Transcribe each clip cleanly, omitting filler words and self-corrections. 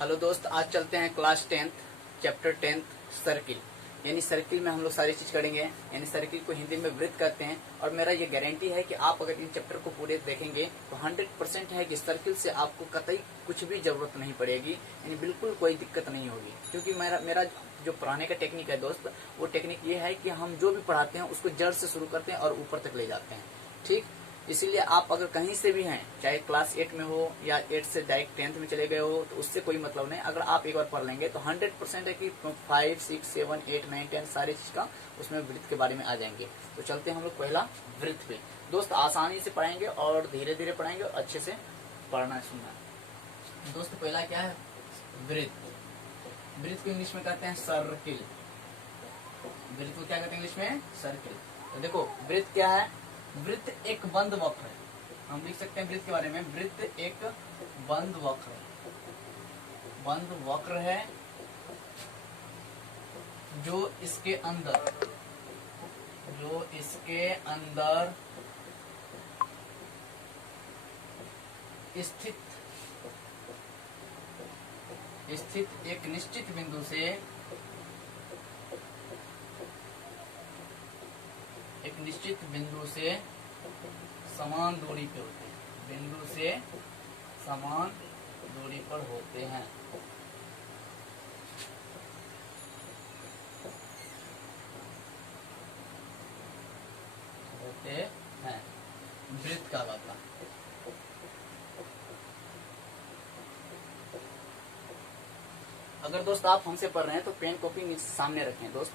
Hello दोस्त, आज चलते हैं class 10th chapter 10th circle. यानी सर्किल में हम लोग सारी चीज करेंगे। यानी सर्किल को हिंदी में वृत्त कहते हैं। और मेरा ये गारंटी है कि आप अगर इन चैप्टर को पूरे देखेंगे तो 100% है कि सर्किल से आपको कतई कुछ भी जरूरत नहीं पड़ेगी। यानी बिल्कुल कोई दिक्कत नहीं होगी, क्योंकि मेरा जो पढ़ाने का टेक्निक है दोस्त, वो टेक्निक ये है कि हम जो भी पढ़ाते हैं उसको जड़ से शुरू करते हैं और ऊपर तक ले जाते हैं। ठीक, इसीलिए आप अगर कहीं से भी हैं, चाहे क्लास 8 में हो या 8 से डायरेक्ट 10th में चले गए हो, तो उससे कोई मतलब नहीं। अगर आप एक बार पढ़ लेंगे तो 100% है कि 5, 6, 7, 8, 9, 10 सारी चीज का उसमें वृत्त के बारे में आ जाएंगे। तो चलते हैं हम लोग पहला वृत्त पे। दोस्त आसानी से पढ़ाएंगे और धीरे धीरे पढ़ाएंगे और अच्छे से पढ़ना सुनना। दोस्त पहला क्या है? वृत्त। वृत्त को इंग्लिश में कहते हैं सर्किल। वृत्त को क्या कहते हैं इंग्लिश में? सर्किल। तो देखो वृत्त क्या है? वृत्त एक बंद वक्र है। हम लिख सकते हैं वृत्त के बारे में, वृत्त एक बंद वक्र है। बंद वक्र है जो इसके अंदर स्थित एक निश्चित बिंदु से समान दूरी पे होते हैं। बिंदु से समान दूरी पर होते हैं। वृत्त का कहता है। अगर दोस्त आप हमसे पढ़ रहे हैं तो पेन कॉपी सामने रखें दोस्त,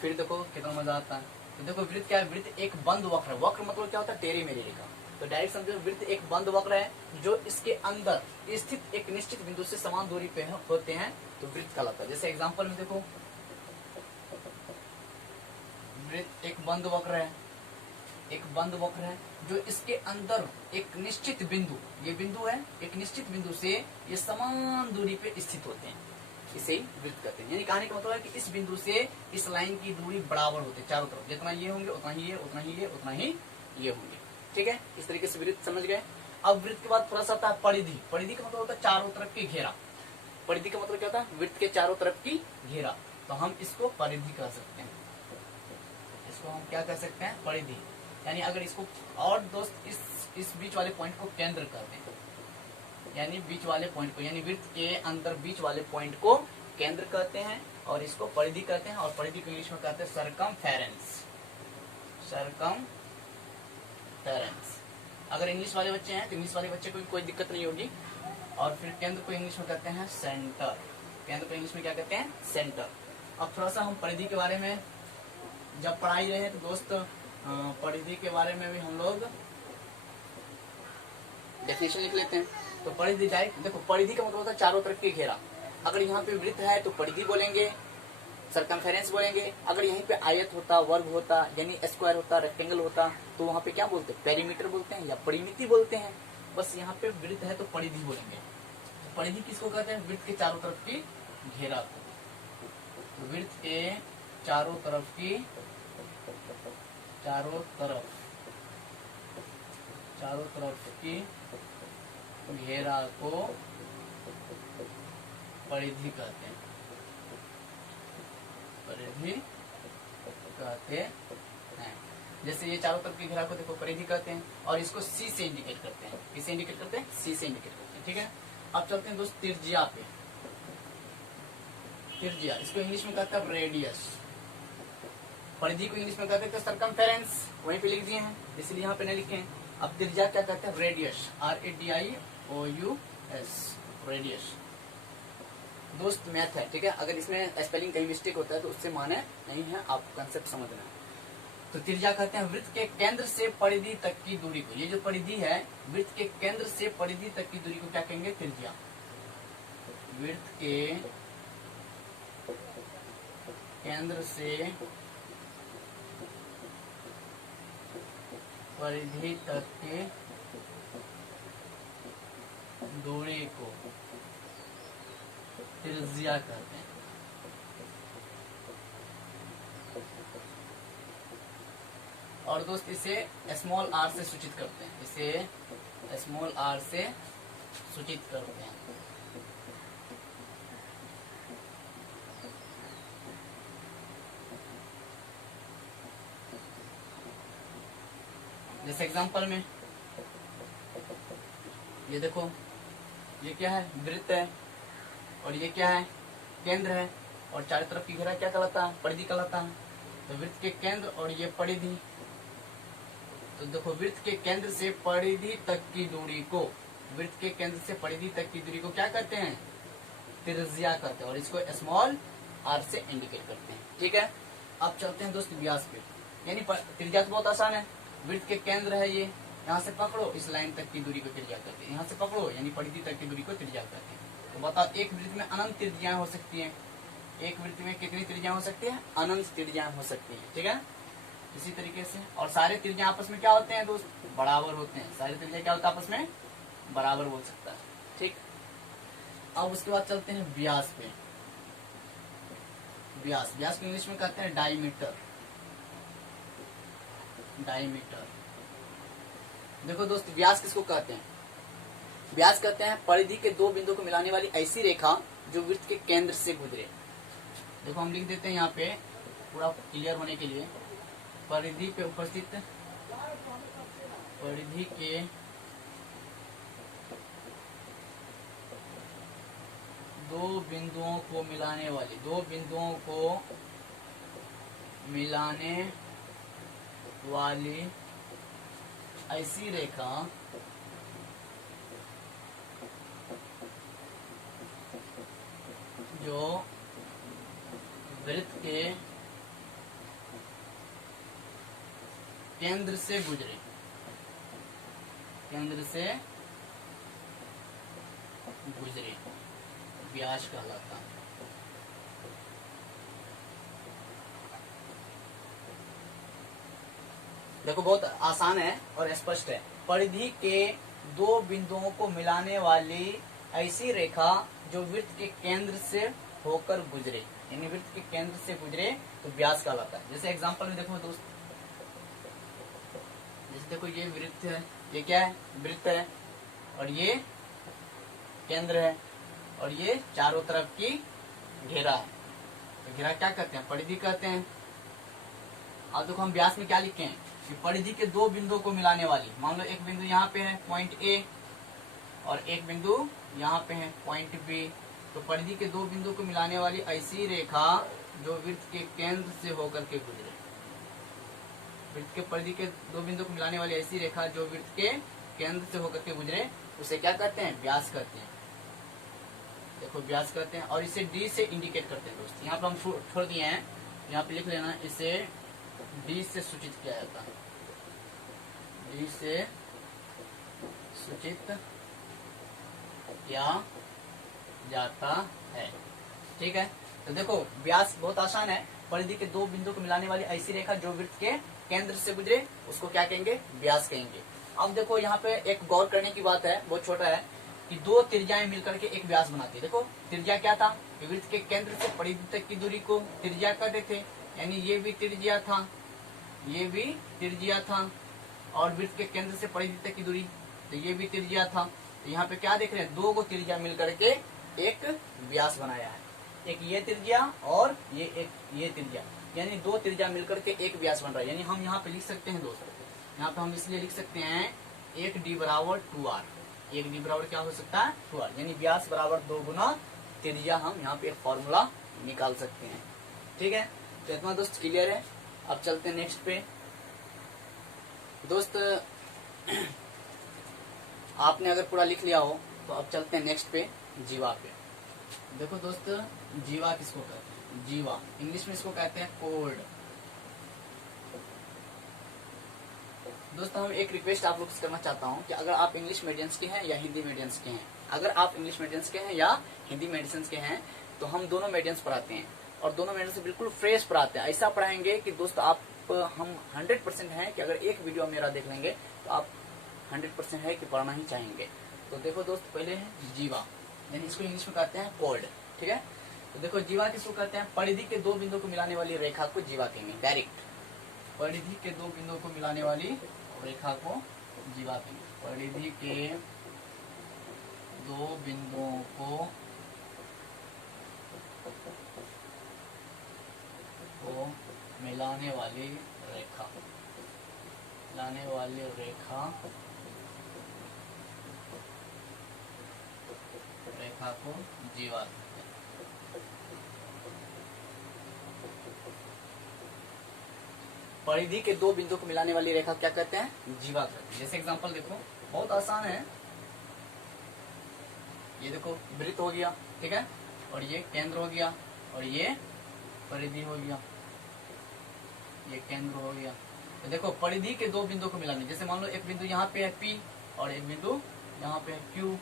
फिर देखो कितना मजा आता है। तो देखो वृत्त क्या है? वृत्त एक बंद वक्र है। वक्र मतलब क्या होता है? टेढ़ी मेढ़ी रेखा। तो डायरेक्ट समझो, वृत्त एक बंद वक्र है जो इसके अंदर स्थित एक निश्चित बिंदु से समान दूरी पे होते हैं, तो वृत्त कहलाता है। जैसे एग्जांपल में देखो, वृत्त एक बंद वक्र है जो इसके अंदर एक निश्चित बिंदु, ये बिंदु है, एक निश्चित बिंदु से ये समान दूरी पे स्थित होते हैं, इसे वृत्त कहते हैं। यानी कहानी का मतलब है कि इस बिंदु से इस लाइन की दूरी बराबर होती है चारों तरफ। जितना ये होंगे उतना ही ये, उतना ही ये, उतना ही ये होंगे। ठीक है, इस तरीके से वृत्त समझ गए। अब वृत्त के बाद थोड़ा सा आता है परिधि। परिधि का मतलब होता है चारों तरफ की घेरा। परिधि का मतलब क्या होता है? वृत्त के चारों तरफ की घेरा। तो हम इसको परिधि कह सकते हैं। इसको हम क्या कह सकते हैं? परिधि। यानी अगर इसको, और दोस्त इस बीच वाले पॉइंट को केंद्र कहते हैं। यानी बीच वाले पॉइंट को, यानी वृत्त के अंदर बीच वाले पॉइंट को केंद्र कहते हैं और इसको परिधि कहते हैं। और परिधि को इंग्लिश में कहते हैं सरकमफेरेंस। अगर इंग्लिश वाले बच्चे हैं तो इंग्लिश वाले बच्चे को भी कोई दिक्कत नहीं होगी। और फिर केंद्र को इंग्लिश में कहते हैं सेंटर। केंद्र को इंग्लिश में क्या कहते हैं? सेंटर। अब थोड़ा सा हम परिधि के बारे में जब पढ़ाई रहे तो दोस्त, परिधि के बारे में भी हम लोग डेफिनेशन लिख लेते हैं। तो परिधि डायरेक्ट देखो, परिधि का मतलब होता है चारों तरफ की घेरा। अगर यहाँ पे वृत्त है तो परिधि बोलेंगे, सरकमफेरेंस बोलेंगे। अगर यहीं पे आयत होता, वर्ग होता, यानी स्क्वायर होता, रेक्टेंगल होता, तो वहाँ पे क्या बोलते हैं? पेरीमीटर बोलते हैं या परिमिति बोलते हैं। बस यहाँ पे वृत्त है तो परिधि बोलेंगे। तो परिधि किसको कहते हैं? वृत्त के चारों तरफ की घेरा को। वृत्त के चारों तरफ की घेरा को परिधि कहते हैं। जैसे ये चारों तरफ की घेरा को देखो परिधि कहते हैं, और इसको सी से इंडिकेट करते हैं। किससे इंडिकेट करते हैं? सी से इंडिकेट करते हैं। ठीक है, अब चलते हैं दोस्त त्रिज्या पे। त्रिज्या, इसको इंग्लिश में कहता है रेडियस। परिधि को इंग्लिश में कहते हैं सरकमफेरेंस, वहीं पे लिख दिए हैं, इसलिए यहाँ पे नहीं लिखे हैं। अब त्रिज्या क्या कहते हैं? रेडियस। RADIOUS, radius. दोस्त मैथ है, ठीक है, अगर इसमें स्पेलिंग कहीं मिस्टेक होता है तो उससे माने नहीं है, आपको कंसेप्ट समझना है। तो त्रिज्या कहते हैं वृत्त के केंद्र से परिधि तक की दूरी को। ये जो परिधि है, वृत्त के केंद्र से परिधि तक की दूरी को क्या कहेंगे? त्रिज्या। वृत्त के केंद्र से परिधि तक की दूरी को त्रिज्या कहते हैं। और दोस्त इसे स्मॉल आर से सूचित करते हैं, इसे स्मॉल आर से सूचित करते हैं। जैसे एग्जांपल में ये देखो, ये क्या है, वृत्त है, और ये क्या है, केंद्र है, और चारों तरफ की घेरा क्या कहलाता है, परिधि कहलाता है। तो वृत्त के केंद्र और ये परिधि, तो देखो वृत्त के केंद्र से परिधि तक की दूरी को, वृत्त के केंद्र से परिधि तक की दूरी को क्या करते हैं, त्रिज्या करते हैं, और इसको स्मॉल आर से इंडिकेट करते हैं। ठीक है, अब चलते हैं दोस्त व्यास पे। यानी त्रिज्या तो बहुत आसान है, वृत्त के केंद्र है ये, यहाँ से पकड़ो इस लाइन तक की दूरी को त्रिज्या करते हैं, यहाँ से पकड़ो यानी परिधि तक की दूरी को त्रिज्या करते हैं। तो बताओ एक वृत्त में अनंत त्रिज्याएं हो सकती हैं, एक वृत्त में कितनी त्रिज्याएं हो सकती है, अनंत त्रिज्याएं हो सकती है। ठीक है, इसी तरीके से, और सारे त्रिज्या आपस में क्या होते हैं दोस्त, बराबर होते हैं। सारे त्रिज्या क्या होता है, आपस में बराबर बोल सकता है। ठीक, अब उसके बाद चलते हैं व्यास पे। व्यास, व्यास को इंग्लिश में कहते हैं डायमीटर। डायमीटर, देखो दोस्त व्यास किसको कहते हैं, व्यास कहते हैं परिधि के दो बिंदु को मिलाने वाली ऐसी रेखा जो वृत्त के केंद्र से गुजरे। देखो हम लिख देते हैं यहाँ पे पूरा क्लियर होने के लिए, परिधि पे उपस्थित, परिधि के दो बिंदुओं को मिलाने वाली, दो बिंदुओं को मिलाने वाली ऐसी रेखा जो वृत्त के केंद्र से गुजरे, केंद्र से गुजरे, व्यास कहलाता है। देखो बहुत आसान है और स्पष्ट है, परिधि के दो बिंदुओं को मिलाने वाली ऐसी रेखा जो वृत्त के केंद्र से होकर गुजरे, यानी वृत्त के केंद्र से गुजरे तो व्यास कहलाता है। जैसे एग्जांपल में देखो दोस्त, जैसे देखो ये वृत्त है, ये क्या है, वृत्त है, और ये केंद्र है, और ये चारों तरफ की घेरा है। तो घेरा क्या कहते हैं, परिधि कहते हैं। अब देखो हम व्यास में क्या लिखे हैं कि परिधि के दो बिंदुओं को मिलाने वाली, मान लो एक बिंदु यहाँ पे है पॉइंट ए, और एक बिंदु यहाँ पे है पॉइंट बी। तो परिधि के दो बिंदु को मिलाने वाली ऐसी रेखा जो वृत्त के केंद्र से होकर के गुजरे, वृत्त के परिधि के दो बिंदु को मिलाने वाली ऐसी रेखा जो वृत्त के केंद्र से होकर के गुजरे, उसे क्या कहते हैं, व्यास कहते हैं। देखो व्यास कहते हैं, और इसे डी से इंडिकेट करते हैं दोस्त। यहाँ पे हम छोड़ दिए हैं, यहाँ पे लिख लेना, इसे डी से सूचित किया जाता है, डी से सूचित किया जाता है। ठीक है, तो देखो व्यास बहुत आसान है, परिधि के दो बिंदु को मिलाने वाली ऐसी रेखा जो वृत्त के केंद्र से गुजरे उसको क्या कहेंगे, व्यास कहेंगे। अब देखो यहाँ पे एक गौर करने की बात है, बहुत छोटा है, कि दो त्रिज्याएं मिलकर के एक व्यास बनाती है। देखो त्रिज्या क्या था, वृत्त के केंद्र से परिधि तक की दूरी को त्रिज्या कहते थे, यानी ये भी त्रिज्या था, ये भी त्रिज्या था, और वृत्त के केंद्र से परिधि तक की दूरी, तो ये भी त्रिज्या था। तो यहाँ पे क्या देख रहे हैं, दो को त्रिज्या मिलकर के एक व्यास बनाया है, एक ये त्रिज्या और ये एक ये त्रिज्या, यानी दो त्रिज्या मिलकर के एक व्यास बन रहा है। यानी हम यहाँ पे लिख सकते हैं दोस्तों, यहाँ पे हम इसलिए लिख सकते हैं एक डी बराबर 2r, एक डी बराबर क्या हो सकता है, 2r, यानी व्यास बराबर 2 गुना त्रिज्या। हम यहाँ पे एक फॉर्मूला निकाल सकते हैं। ठीक है, तो इतना दोस्त क्लियर है। अब चलते हैं नेक्स्ट पे दोस्त। आपने अगर पूरा लिख लिया हो तो अब चलते हैं नेक्स्ट पे, जीवा पे। देखो दोस्त जीवा किसको कहते हैं, जीवा इंग्लिश में इसको कहते हैं कोड। दोस्तों हम एक रिक्वेस्ट आप लोग से करना चाहता हूं कि अगर आप इंग्लिश मीडियम्स के हैं या हिंदी मीडियम्स के हैं, अगर आप इंग्लिश मीडियम्स के हैं या हिंदी मीडियम्स के हैं तो हम दोनों मीडियम्स पढ़ाते हैं, और दोनों मीडियम से बिल्कुल फ्रेश पढ़ाते हैं। ऐसा पढ़ाएंगे कि दोस्त आप, हम 100% हैं कि अगर एक वीडियो मेरा देख लेंगे तो आप 100% है कि पढ़ना ही चाहेंगे। तो देखो दोस्त पहले है जीवा, यानी इसको इंग्लिश में कहते हैं कोड। ठीक है, तो देखो जीवा किसको कहते हैं, परिधि के दो बिंदु को मिलाने वाली रेखा को जीवा कहेंगे, डायरेक्ट। परिधि के दो बिंदुओं को मिलाने वाली रेखा को जीवा कहेंगे। परिधि के दो बिंदुओं को मिलाने वाली रेखा मिलाने वाली रेखा को जीवा कहते हैं। परिधि के दो बिंदु को मिलाने वाली रेखा क्या कहते हैं? जीवा कहते हैं। जैसे एग्जांपल देखो, बहुत आसान है। ये देखो वृत्त हो गया, ठीक है, और ये केंद्र हो गया, और ये परिधि हो गया, ये केंद्र हो गया। तो देखो परिधि के दो बिंदु को मिलाने, जैसे मान लो एक बिंदु यहाँ पे है P और एक बिंदु यहाँ पे है Q,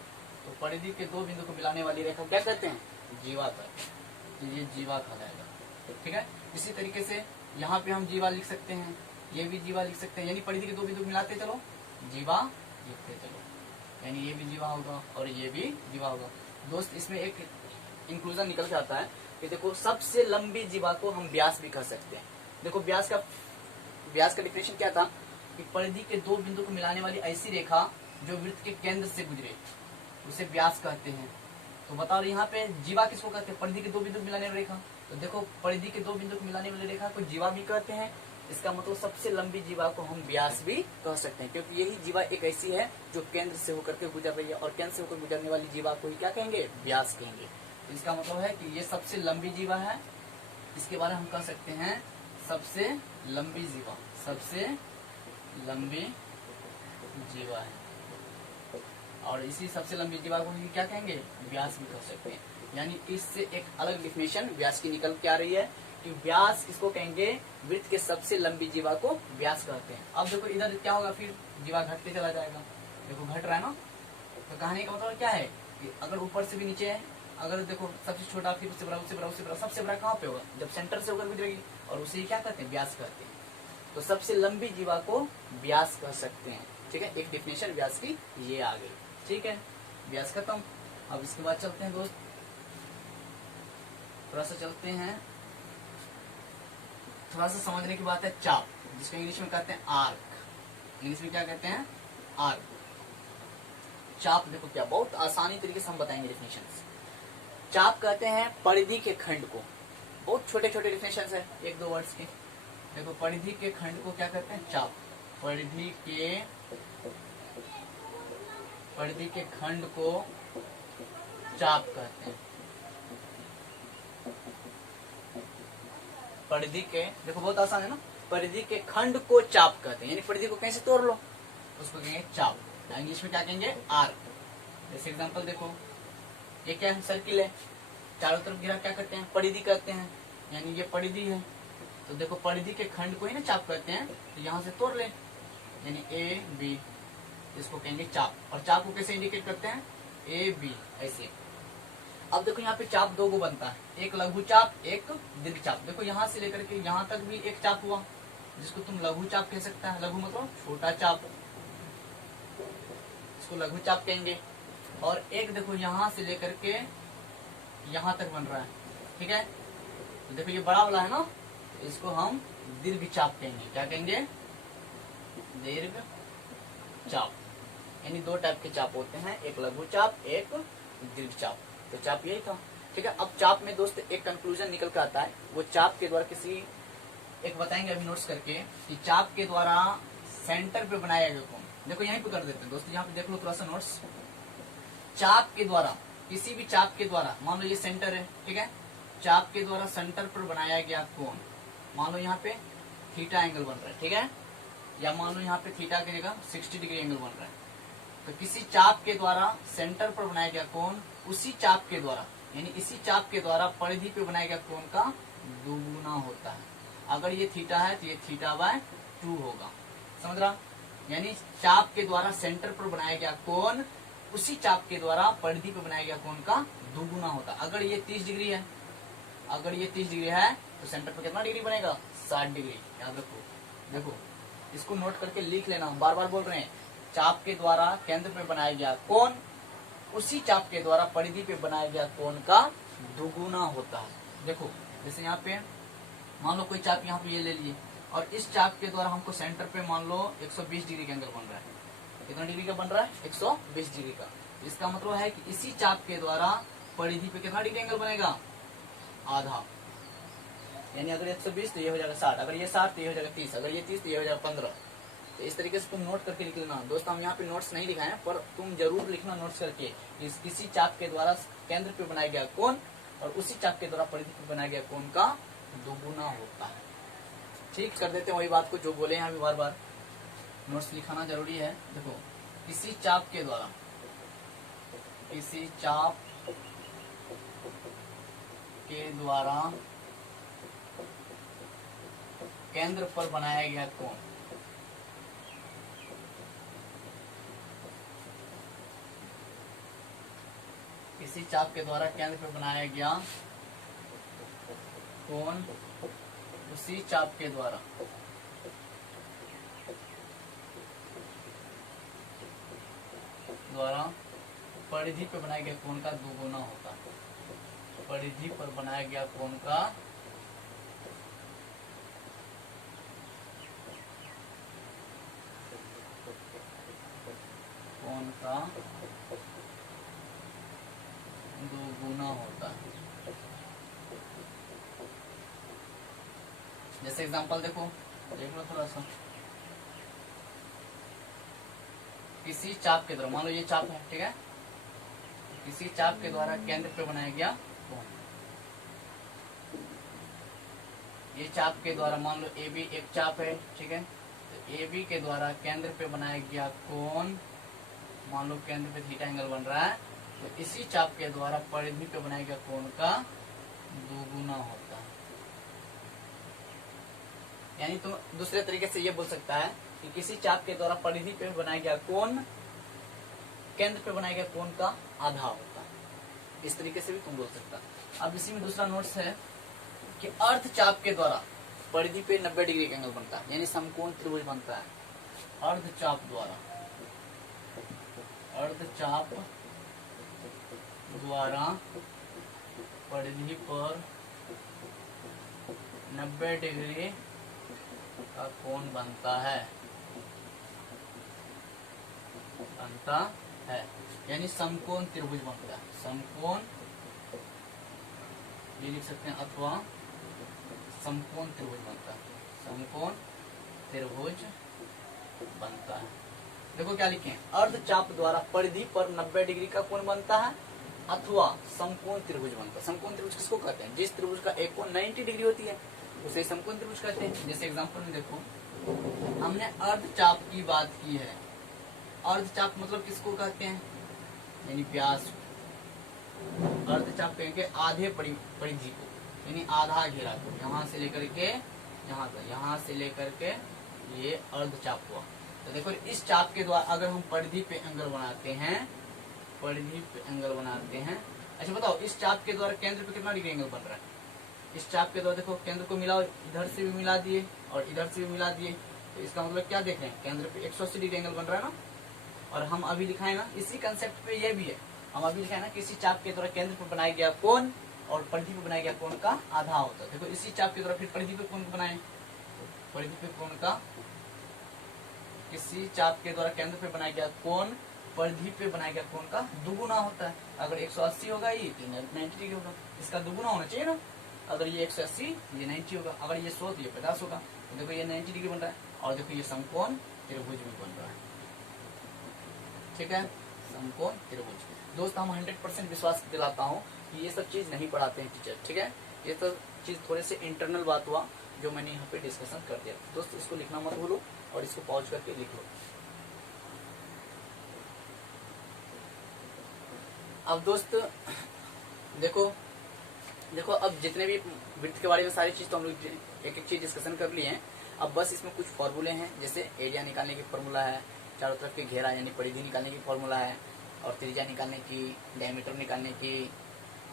तो परिधि के दो बिंदु को मिलाने वाली रेखा क्या कहते हैं? जीवा कहते हैं। तो ये जीवा कहलाएगा, ठीक है। इसी तरीके से यहाँ पे हम जीवा लिख सकते हैं, ये भी जीवा लिख सकते हैं, यानी परिधि के दो बिंदु मिलाते चलो जीवा लिखते चलो, यानी ये भी जीवा होगा और ये भी जीवा होगा। दोस्त इसमें एक इंक्लूजन निकल के आता है कि देखो सबसे लंबी जीवा को हम व्यास भी कह सकते हैं। देखो व्यास का डिफिनेशन क्या था कि परिधि के दो बिंदु को मिलाने वाली ऐसी रेखा जो वृत्त के केंद्र से गुजरे उसे व्यास कहते हैं। तो बताओ यहाँ पे जीवा किसको कहते हैं? परिधि के दो बिंदु मिलाने वाली रेखा। तो देखो परिधि के दो बिंदु को मिलाने वाली रेखा को जीवा भी कहते हैं। इसका मतलब सबसे लंबी जीवा को हम व्यास भी कह सकते हैं, क्योंकि यही जीवा एक ऐसी है जो केंद्र से होकर के गुजर रही है, और केंद्र से होकर गुजरने वाली जीवा को ही क्या कहेंगे? व्यास कहेंगे। तो इसका मतलब है कि ये सबसे लंबी जीवा है, इसके बारे में हम कह सकते हैं सबसे लंबी जीवा, सबसे लंबी जीवा है। और इसी सबसे लंबी जीवा को ही क्या कहेंगे? व्यास भी कह सकते हैं। यानी इससे एक अलग डिफिनेशन व्यास की निकल के आ रही है कि व्यास किसको कहेंगे? वृत्त के सबसे लंबी जीवा को व्यास कहते हैं। अब देखो इधर क्या होगा, फिर जीवा घटते चला जाएगा। देखो घट रहा है ना, तो कहने का मतलब क्या है कि अगर ऊपर से भी नीचे है, अगर देखो सबसे छोटा फिर उससे बड़ा, उससे बड़ा, उससे बड़ा, सबसे बड़ा कहाँ पे होगा? जब सेंटर से होकर गुजरेगी, और उसे क्या कहते हैं? व्यास कहते हैं। तो सबसे लंबी जीवा को व्यास कह सकते हैं, ठीक है। एक डिफिनेशन व्यास की ये आ गई, ठीक है। व्यास खत्म। अब इसके बाद चलते हैं दोस्त, थोड़ा सा चलते हैं, थोड़ा सा समझने की बात है चाप, जिसको इंग्लिश में कहते हैं आर्क। इंग्लिश में क्या कहते हैं? आर्क। चाप देखो क्या बहुत आसानी तरीके से हम बताएंगे डिफिनेशन। चाप कहते हैं परिधि के खंड को, बहुत छोटे छोटे डिफिनेशन है, एक दो वर्ड्स के। देखो परिधि के खंड को क्या कहते हैं? चाप। परिधि के खंड को चाप कहते हैं। परिधि के, देखो बहुत आसान है ना, परिधि के खंड को चाप कहते हैं, यानी परिधि को कैसे तोड़ लो उसको कहेंगे चाप। इंग्लिश में क्या कहेंगे? आर्क। जैसे एग्जांपल देखो, ये क्या है? सर्किल है, चारों तरफ घिरा क्या कहते हैं? परिधि कहते हैं, यानी ये परिधि है। तो देखो परिधि के खंड को ही ना चाप कहते हैं, तो यहाँ से तोड़ ले, यानी ए बी, इसको कहेंगे चाप। और चाप को कैसे इंडिकेट करते हैं? ए बी, ऐसे। अब देखो यहाँ पे चाप दो गो बनता है, एक लघु चाप, एक दीर्घ चाप। देखो यहाँ से लेकर के यहाँ तक भी एक चाप हुआ, जिसको तुम लघु चाप कह सकता है। लघु मतलब छोटा चाप, इसको लघु चाप कहेंगे। और एक देखो यहाँ से लेकर के यहाँ तक बन रहा है, ठीक है। तो देखो ये बड़ा वाला है ना, इसको हम दीर्घ चाप कहेंगे। क्या कहेंगे? दीर्घ चाप। यानी दो टाइप के चाप होते हैं, एक लघु चाप, एक दीर्घ चाप। तो चाप यही था, ठीक है। अब चाप में दोस्त एक कंक्लूजन निकल कर आता है, वो चाप के द्वारा किसी एक बताएंगे अभी नोट्स करके कि चाप के द्वारा सेंटर पे बनाया गया कौन। देखो यहीं पे कर देते हैं दोस्त, यहाँ पे देख लो थोड़ा सा नोट्स। चाप के द्वारा, किसी भी चाप के द्वारा, मान लो ये सेंटर है, ठीक है, चाप के द्वारा सेंटर पर बनाया गया कोण, मान लो यहाँ पे थीटा एंगल बन रहा है, ठीक है, या मान लो यहाँ पे थीटा की जगह 60 डिग्री एंगल बन रहा है। तो किसी चाप के द्वारा सेंटर पर बनाया गया कोण उसी चाप के द्वारा, यानी इसी चाप के द्वारा परिधि पे बनाया गया कोण का दुगुना होता है। अगर ये थीटा है तो ये थीटा बाय 2 होगा, समझ रहा। यानी चाप के द्वारा सेंटर पर बनाया गया कोण उसी चाप के द्वारा परिधि पे बनाया गया कोण का दुगुना होता है। अगर ये 30 डिग्री है, अगर ये 30 डिग्री है तो सेंटर पर कितना डिग्री बनेगा? 60 डिग्री। याद रखो, देखो इसको नोट करके लिख लेना, बार बार बोल रहे हैं। चाप के द्वारा केंद्र पे बनाया गया कोण उसी चाप के द्वारा परिधि पे बनाया गया कोण का दुगुना होता है। देखो जैसे यहाँ पे मान लो कोई चाप यहाँ पे ये ले लिए, और इस चाप के द्वारा हमको सेंटर पे मान लो 120 डिग्री का एंगल बन रहा है। कितना डिग्री का बन रहा है? 120 डिग्री का। इसका मतलब है कि इसी चाप के द्वारा परिधि पे कितना डिग्री एंगल बनेगा? आधा। यानी अगर 120 तो ये हो जाएगा 60, अगर ये 60 तो ये हो जाएगा 30, अगर ये 30 तो ये हो जाएगा 15। तो इस तरीके से तुम नोट करके लिख लेना। दोस्त हम यहाँ पे नोट्स नहीं लिखाए हैं, पर तुम जरूर लिखना नोट्स करके। किसी चाप के द्वारा केंद्र पे बनाया गया कोण और उसी चाप के द्वारा परिधि पे बनाया गया कोण का दोगुना होता है। ठीक, कर देते हैं वही बात को जो बोले हैं अभी बार बार। नोट्स लिखाना जरूरी है। देखो, किसी चाप के द्वारा केंद्र पर बनाया गया कोण किसी चाप के द्वारा केंद्र पर बनाया गया कोण उसी चाप के द्वारा परिधि पर बनाया गया कोण का दोगुना होता है। परिधि पर बनाया गया कोण का दोगुना होता है। जैसे एग्जांपल देखो, देख लो थोड़ा सा। किसी चाप के द्वारा, मान लो ये चाप है, ठीक है, किसी चाप के द्वारा केंद्र पे बनाया गया कोण। ये चाप के द्वारा, मान लो ए बी एक चाप है, ठीक है, तो ए बी के द्वारा केंद्र पे बनाया गया कोण, मान लो केंद्र पे थीटा एंगल बन रहा है, तो इसी चाप के द्वारा परिधि पे बनाया गया कोण का दोगुना होता है। यानी तुम दूसरे तरीके से ये बोल सकता है कि किसी चाप के द्वारा परिधि पे बनाया गया कोण केंद्र पे बनाया गया कोण का आधा होता है। इस तरीके से भी तुम बोल सकता है। अब इसी में दूसरा नोट्स है कि अर्ध चाप के द्वारा परिधि पे 90 डिग्री का एंगल बनता है, यानी समकोण त्रिभुज बनता है। अर्ध चाप द्वारा परिधि पर 90 डिग्री का कोण बनता है, यानी समकोण त्रिभुज बनता है। समकोण ये लिख सकते हैं, अथवा समकोण त्रिभुज बनता है। समकोण त्रिभुज बनता है। देखो क्या लिखे, अर्ध चाप द्वारा परिधि पर 90 डिग्री का कोण बनता है अथवा समकोण त्रिभुज बनता है। समकोण त्रिभुज किसको कहते हैं? जिस त्रिभुज का एक कोण 90 डिग्री होती है उसे समकोण त्रिभुज कहते हैं। जैसे एग्जांपल में देखो, हमने अर्ध चाप की बात की है। अर्ध चाप मतलब किसको कहते हैं? यानी व्यास। अर्ध चाप कहेंगे आधे परिधि को, यानी आधा घेरा को, यहाँ से लेकर के यहाँ तक, यहाँ से लेकर के ये अर्ध चाप हुआ। तो देखो, इस चाप के द्वारा अगर हम परिधि पे एंगल बनाते हैं, अच्छा बताओ, इस चाप के द्वारा केंद्र पे कितना डिग्री एंगल बन रहा है? इस चाप के द्वारा देखो, केंद्र को मिलाओ, इधर से भी मिला दिए और इधर से भी मिला दिए, तो इसका मतलब क्या देख रहे हैं? केंद्र पे 180 डिग्री एंगल बन रहा है ना। और हम अभी लिखाए ना, इसी कंसेप्ट पे ये भी है, हम अभी लिखाए ना, किसी चाप के द्वारा केंद्र पर बनाया गया कोण और परिधि पे बनाया गया कोण का आधा होता है। देखो, इसी चाप के द्वारा फिर परिधि पे कोण बनाए, परिधि पे कोण का, किसी चाप के द्वारा केंद्र पे बनाया गया कोण परिधि पे बनाया गया कोण का दुगुना होता है। अगर 180 होगा ये 90 डिग्री होगा, इसका दुगुना होना चाहिए ना। अगर ये 180 ये 90 होगा, अगर ये 100 तो ये 50 होगा। तो देखो, ये 90 डिग्री बन रहा है और देखो ये समकोण त्रिभुज भी बन रहा है। ठीक है, समकोण त्रिभुज। दोस्त, हम 100% विश्वास दिलाता हूँ कि ये सब चीज नहीं पढ़ाते हैं टीचर, ठीक है। ये सब चीज थोड़े से इंटरनल बात हुआ जो मैंने यहाँ पे डिस्कशन कर दिया। दोस्त, इसको लिखना मत भूलो और इसको पॉज करके लिख लो। अब दोस्त देखो, अब जितने भी वृत्त के बारे में सारी चीज तो हम लोग एक एक चीज डिस्कशन कर लिए हैं। अब बस इसमें कुछ फॉर्मूले हैं, जैसे एरिया निकालने की फॉर्मूला है, चारों तरफ के घेरा यानी परिधि निकालने की फॉर्मूला है, और त्रिज्या निकालने की, डायमीटर निकालने की,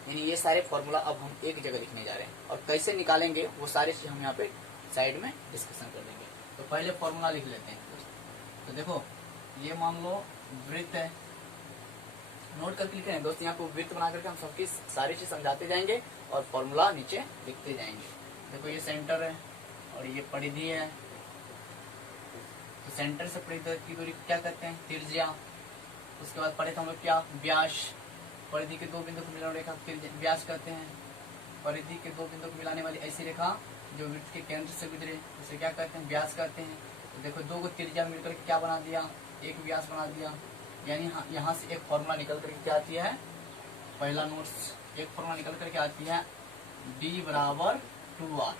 यानी ये सारे फॉर्मूला अब हम एक जगह लिखने जा रहे हैं। और कैसे निकालेंगे वो सारी चीज हम यहाँ पे साइड में डिस्कशन कर लेंगे। तो पहले फॉर्मूला लिख लेते हैं। तो देखो, ये मान लो वृत्त है, नोट करके लिख रहे हैं दोस्त। यहाँ को वृत्त बना करके हम सबकी सारी चीज समझाते जाएंगे और फॉर्मूला नीचे लिखते जाएंगे। देखो, ये सेंटर है और ये परिधि है। तो सेंटर से परिधि की दूरी क्या कहते हैं? त्रिज्या। उसके बाद पढ़े थे हम लोग क्या? व्यास। परिधि के दो बिंदु को मिलाने रेखा व्यास कहते हैं। परिधि के दो बिंदु को मिलाने वाली ऐसी रेखा जो वृत्त के केंद्र से गुजरे उसे क्या कहते हैं? व्यास कहते हैं। तो देखो दो को त्रिज्या मिलकर के क्या बना दिया, एक व्यास बना दिया। यानी यहाँ से एक फॉर्मूला निकल करके क्या आती है, पहला नोट्स, एक फॉर्मूला निकल करके आती है d बराबर 2r।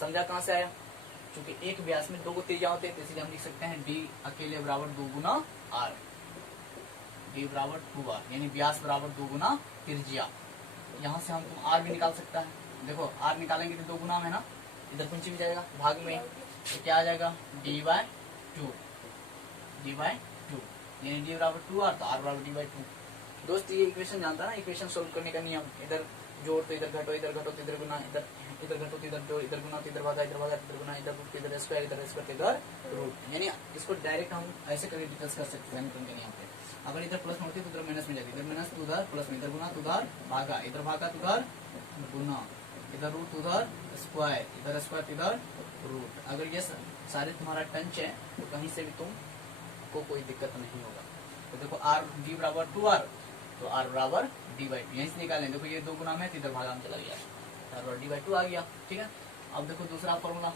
समझा कहाँ से आया, क्योंकि एक व्यास में दो को त्रिज्या होते हैं, तो इसलिए हम लिख सकते हैं d अकेले बराबर 2 गुना r, d बराबर 2r, यानी व्यास बराबर 2 गुना त्रिज्या। यहाँ से हम r भी निकाल सकता है। देखो r निकालेंगे तो 2 गुना में ना, इधर कुंची भी जाएगा भाग में, तो क्या आ जाएगा d/2, यानी d बराबर 2r, तो r बराबर d/2। दोस्त ये इक्वेशन जानता है ना, इक्वेशन सोल्व करने का नियम, इधर जोड़ तो इधर घटो, इधर घटो तो इधर गुना, इधर घटो तो इधर जोड़, इधर गुना तो इधर भागा, इधर गुना, इधर रूट तो इधर स्क्वायर, इधर स्क्वायर तो इधर रूट। यानी इसको डायरेक्ट हम ऐसे करके डिस्कस कर सकते हैं समीकरण के नियम पे। अगर इधर प्लस में होती तो उधर माइनस में जाती, इधर माइनस तो उधर प्लस में, इधर गुना तो उधर भागा, इधर भागा तो उधर गुना, इधर रूट तो उधर स्क्वायर, इधर स्क्वायर तो इधर रूट। अगर ये सारे तुम्हारा टंच है तो कहीं से भी तुमको कोई दिक्कत नहीं होगा। तो देखो r d बराबर 2r, तो r बराबर d/2, यहीं से निकालें। देखो ये 2 गुना में तो इधर भागा में चला गया, r बराबर d/2 आ गया। ठीक है, अब देखो दूसरा फॉर्मूला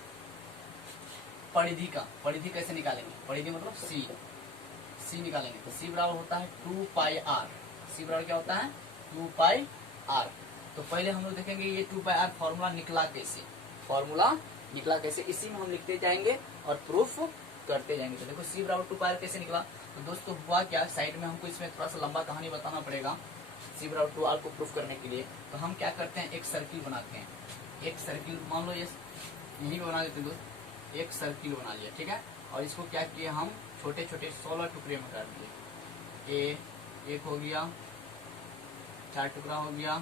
परिधि का, परिधि कैसे निकालेंगे, परिधि मतलब c निकालेंगे, तो c बराबर होता है 2πr। c बराबर क्या होता है 2πr। तो पहले हम लोग देखेंगे ये 2πr फॉर्मूला निकला कैसे, इसी में हम लिखते जाएंगे और प्रूफ करते जाएंगे। तो देखो c बराबर 2πr कैसे निकला, तो दोस्तों हुआ क्या, साइड में हमको इसमें थोड़ा सा लंबा कहानी बताना पड़ेगा c बराबर 2r को प्रूफ करने के लिए। तो हम क्या करते हैं, एक सर्किल बनाते हैं, एक सर्किल मान लो ये यही बना देते दोस्त, एक सर्किल बना लिया। ठीक है, और इसको क्या किया, हम छोटे छोटे 16 टुकड़े में काट दिए। एक हो गया, 4 टुकड़ा हो गया,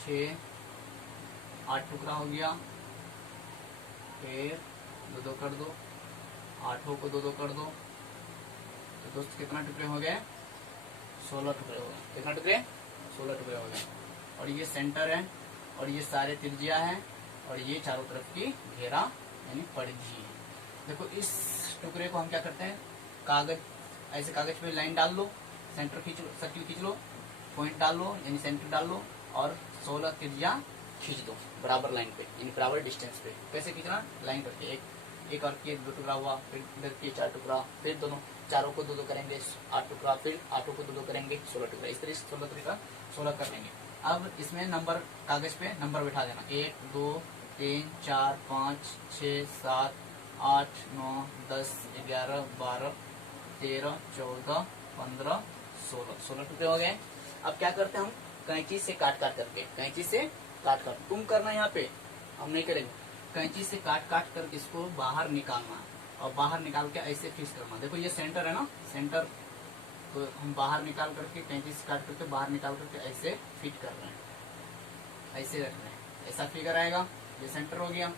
6 8 टुकड़ा हो गया, फिर 2 कर दो, 8 को 2 कर दो, तो दोस्त कितना टुकड़े हो गए, 16 टुकड़े हो गए। कितना टुकड़े, 16 टुकड़े हो गए। और ये सेंटर है, और ये सारे त्रिज्या है, और ये चारों तरफ की घेरा यानी परिधि है। देखो इस टुकड़े को हम क्या करते हैं, कागज, ऐसे कागज पे लाइन डाल लो, सेंटर खींच लो, सर्किल खींच लो, पॉइंट डाल लो यानी सेंटर डाल लो, और 16 त्रिज्या खींच दो बराबर लाइन पे, यानी बराबर डिस्टेंस पे। कैसे खींचना, लाइन करके एक और किए 2 टुकड़ा हुआ, फिर इधर किए 4 टुकड़ा, फिर दोनों चारों को 2 करेंगे 8 टुकड़ा, फिर 8 को 2 करेंगे 16 टुकड़ा, इस तरह से 16 तरीका 16 कर लेंगे। अब इसमें नंबर, कागज पे नंबर बैठा देना, 1 2 3 4 5 6 7 8 9 10 11 12 13 14 15 16 टुकड़े हो गए। अब क्या करते हैं, हम कैंची से काट करके, कैंची से काट तुम करना, यहाँ पे हम नहीं करेंगे, कैंची से काट करके इसको बाहर निकालना, और बाहर निकाल के ऐसे फिक्स करना। देखो ये सेंटर है ना, सेंटर, तो हम बाहर निकाल करके, कैंची से काट करके बाहर निकाल करके ऐसे फिट कर रहे हैं, ऐसे रख रहे हैं, ऐसा फिगर आएगा, ये सेंटर हो गया।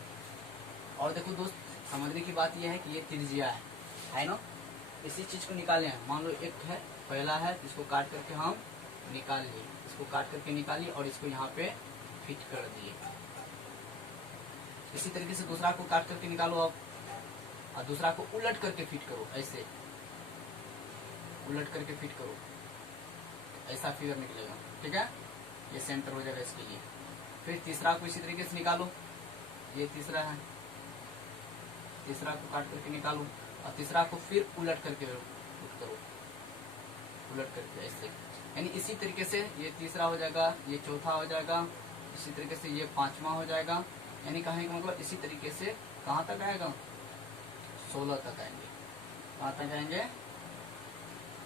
और देखो दोस्त समझने की बात यह है कि ये त्रिज्या है ना, इसी चीज को निकाले हैं। मान लो एक है, पहला है, तो इसको काट करके हम निकाल लिए, इसको काट करके निकालिए और इसको यहाँ पे फिट कर दिए। इसी तरीके से दूसरा को काट करके निकालो आप, और दूसरा को उलट करके फिट करो, ऐसे उलट करके फिट करो, ऐसा फिगर निकलेगा। ठीक है, ये सेंटर हो जाएगा इसके लिए। फिर तीसरा को इसी तरीके से निकालो, ये तीसरा है, तीसरा को काट करके निकालो, और तीसरा को फिर उलट करके फिट करो, उलट करके ऐसे, यानी इसी तरीके से ये तीसरा हो जाएगा, ये चौथा हो जाएगा, इसी तरीके से ये 5वां हो जाएगा। यानी कहने का मतलब इसी तरीके से कहाँ तक आएगा, 16 तक आएंगे। कहाँ तक आएंगे,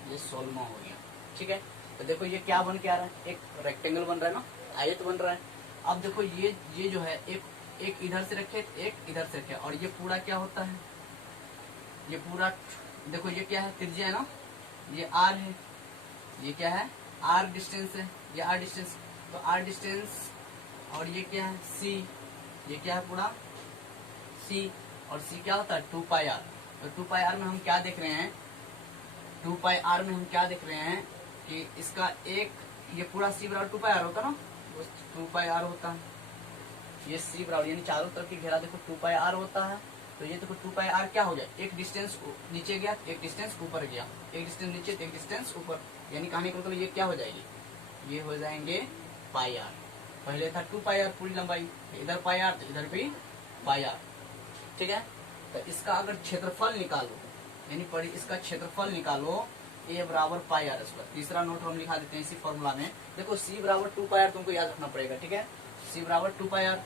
ये 16वां हो गया। ठीक है, तो देखो ये क्या बन के आ रहा है, एक रेक्टेंगल बन रहा है ना, आयत बन रहा है। अब देखो ये जो है, एक इधर से रखे, एक इधर से रखे, और ये पूरा क्या होता है, ये पूरा देखो ये क्या है, त्रिज्या है ना, ये r है, ये क्या है r डिस्टेंस है, ये r डिस्टेंस, तो r डिस्टेंस, और ये क्या है c, ये क्या है पूरा c, और c क्या होता है 2πr। तो 2πr में हम क्या देख रहे हैं, 2πr में हम क्या देख रहे हैं कि इसका एक, ये पूरा c बराबर 2πr होता ना, 2πr होता है, ये c बराबर, यानी चारों तरफ की घेरा देखो 2πr होता है। तो ये देखो 2πr क्या हो गया, एक डिस्टेंस नीचे गया, एक डिस्टेंस ऊपर गया, एक डिस्टेंस नीचे, एक डिस्टेंस ऊपर, यानी कहानी का मतलब ये क्या हो जाएगी, ये हो जाएंगे πr। पहले था 2πr पूरी लंबाई, इधर πr, तो इधर भी πr, ठीक है। तो इसका अगर क्षेत्रफल निकालो, यानी पढ़ी इसका क्षेत्रफल निकालो a बराबर पाई आर स्क्वायर। तीसरा नोट हम लिखा देते हैं इसी फॉर्मूला में। देखो c बराबर 2 पाई आर तुमको याद रखना पड़ेगा, ठीक है। c बराबर 2 पाई आर,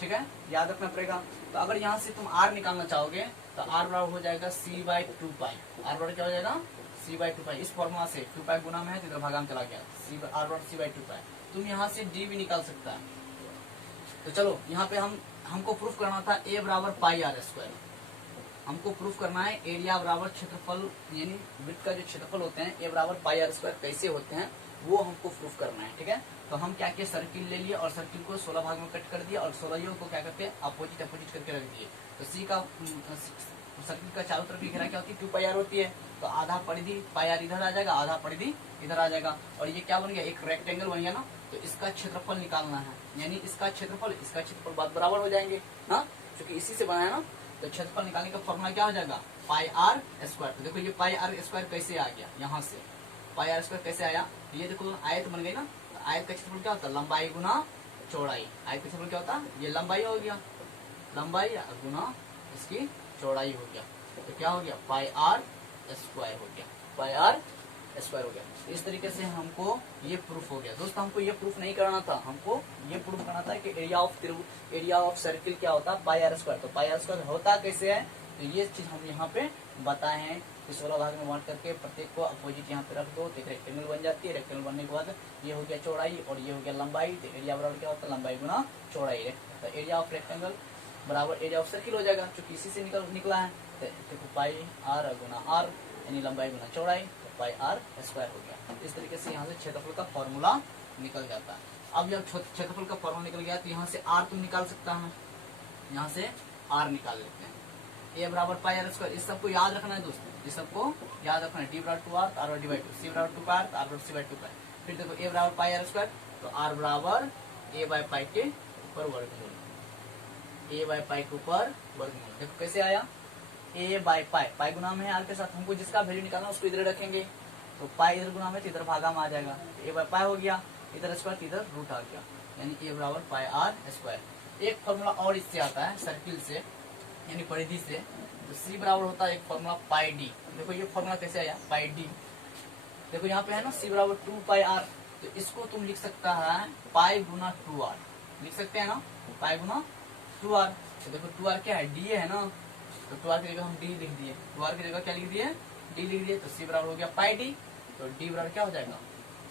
ठीक है, याद रखना पड़ेगा। तो अगर यहाँ से तुम r निकालना चाहोगे तो r बराबर हो जाएगा c बाई 2 पाई। r बराबर क्या हो जाएगा, c बाई 2 पाई। इस फॉर्मूला से 2 पाई गुना में है तो इधर भागा में चला गया, r बराबर c बाई 2 पाई। तुम यहाँ से d भी निकाल सकता है। तो चलो यहाँ पे हमको प्रूफ करना था a बराबर पाई आर स्क्वायर। हमको प्रूफ करना है एरिया बराबर क्षेत्रफल, यानी वृत्त का जो क्षेत्रफल होते हैं a बराबर पाई आर स्क्वायर कैसे होते हैं वो हमको प्रूफ करना है, ठीक है। तो हम क्या किए, सर्किल ले लिए और सर्किल को 16 भाग में कट कर दिया और 16 को क्या करते हैं अपोजिट अपोजिट करके रख दिए। तो सी का सर्किल का चारों तरफ की घेरा क्या होती है, 2 पाई आर होती है। तो आधा परिधि पाई आर इधर आ जाएगा, आधा परिधि इधर आ जाएगा और ये क्या बन गया, एक रेक्टेंगल बन गया ना। तो इसका क्षेत्रफल निकालना है, यानी इसका क्षेत्रफल बात बराबर हो जाएंगे ना, क्योंकि इसी से बना है ना। तो क्षेत्रफल निकालने का फॉर्मूला क्या हो जाएगा, पाई आर स्क्वायर। तो देखो ये पाई आर स्क्वायर कैसे आ गया, यहाँ से पाई आर स्क्वायर कैसे आया, ये देखो आयत बन गई ना। तो आयत का क्षेत्रफल क्या होता है, लंबाई गुना चौड़ाई। आयत का क्षेत्रफल क्या होता है, ये लंबाई हो गया, लंबाई गुना इसकी चौड़ाई हो गया। तो क्या हो गया, पाई आर स्क्वायर हो गया, पाई आर स्क्वायर हो गया। इस तरीके से हमको ये प्रूफ हो गया। दोस्तों हमको ये प्रूफ नहीं करना था, हमको ये प्रूफ करना था कि एरिया ऑफ सर्किल क्या होता है, पाई आर स्क्वायर। तो पाई आर स्क्वायर होता कैसे है, तो ये चीज हम यहाँ पे बताए हैं कि 16 भाग में बांट करके प्रत्येक को अपोजिट यहाँ पे रख दो तो एक रेक्टेंगल बन जाती है। रेक्टेंगल बनने के बाद ये हो गया चौड़ाई और ये हो गया लंबाई। तो एरिया बराबर क्या होता है, लंबाई गुना चौड़ाई। तो एरिया ऑफ रेक्टेंगल बराबर एरिया ऑफ सर्किल हो जाएगा, क्योंकि इसी से निकला है। देखो पाई आर गुना आर यानी लंबाई गुना चौड़ाई, तो पाई आर स्क्वायर हो गया। इस तरीके से यहाँ से क्षेत्रफल का फॉर्मूला निकल जाता है। अब जब क्षेत्रफल का फॉर्मूला निकल गया तो यहाँ से आर तुम निकाल सकता है, यहाँ से आर निकाल लेते हैं। ए बराबर पाई आर स्क्वायर, इस सबको याद रखना है दोस्तों, इस सबको याद रखना है। डी बराबर 2 आर तो आर डिवाइड 2, सी बराबर 2 पाई आर तो आर बराबर सी बाई 2 पाई। फिर देखो ए बराबर पाई आर स्क्वायर तो आर बराबर ए बाई पाई के ऊपर वर्गमूल, ए बाई पाई के ऊपर वर्गमूल। देखो कैसे आया, ए बाई पाई, पाई गुना में है आर के साथ, हमको जिसका वैल्यू निकालना उसको इधर रखेंगे। तो पाई इधर गुना में तो इधर भागा में आ जाएगा, ए बाई पाई हो गया, इधर स्क्वायर इधर रूट आ गया, यानी ए बराबर पाई आर स्क्वायर। एक फॉर्मूला और इससे आता है सर्किल से, यानी परिधि से। तो सी बराबर होता है एक फॉर्मूला पाई डी। देखो ये फॉर्मूला कैसे आया, पाई डी। देखो यहाँ पे है ना सी बराबर 2 पाई आर, तो इसको तुम लिख सकता है पाई गुना 2 आर, लिख सकते हैं ना, पाई गुना 2 आर। तो देखो 2 आर क्या है, डी है ना, तो 2 आर की जगह हम डी लिख दिए, 2 आर की जगह क्या लिख दिए, डी लिख दिए। तो सी बराबर हो गया पाई डी, तो डी बराबर क्या हो जाएगा,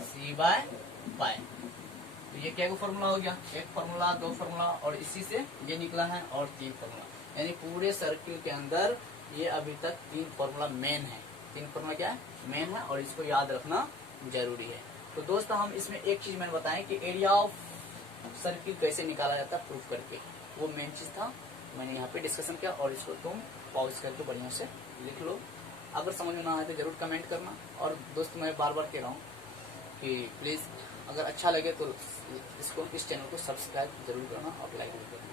सी बाय पाई। तो ये क्या फॉर्मूला हो गया, एक फॉर्मूला, दो फॉर्मूला और इसी से ये निकला है और 3 फॉर्मूला। यानी पूरे सर्किल के अंदर ये अभी तक 3 फॉर्मूला मेन है। 3 फॉर्मूला क्या है, मेन है और इसको याद रखना जरूरी है। तो दोस्तों हम इसमें एक चीज मैंने बताया कि एरिया ऑफ सर्किल कैसे निकाला जाता है प्रूफ करके, वो मेन चीज था, मैंने यहाँ पे डिस्कशन किया। और इसको तुम पॉज करके बढ़िया से लिख लो। अगर समझ में ना आए तो जरूर कमेंट करना। और दोस्तों मैं बार बार कह रहा हूँ कि प्लीज अगर अच्छा लगे तो इस चैनल को सब्सक्राइब जरूर करना और लाइक भी करना।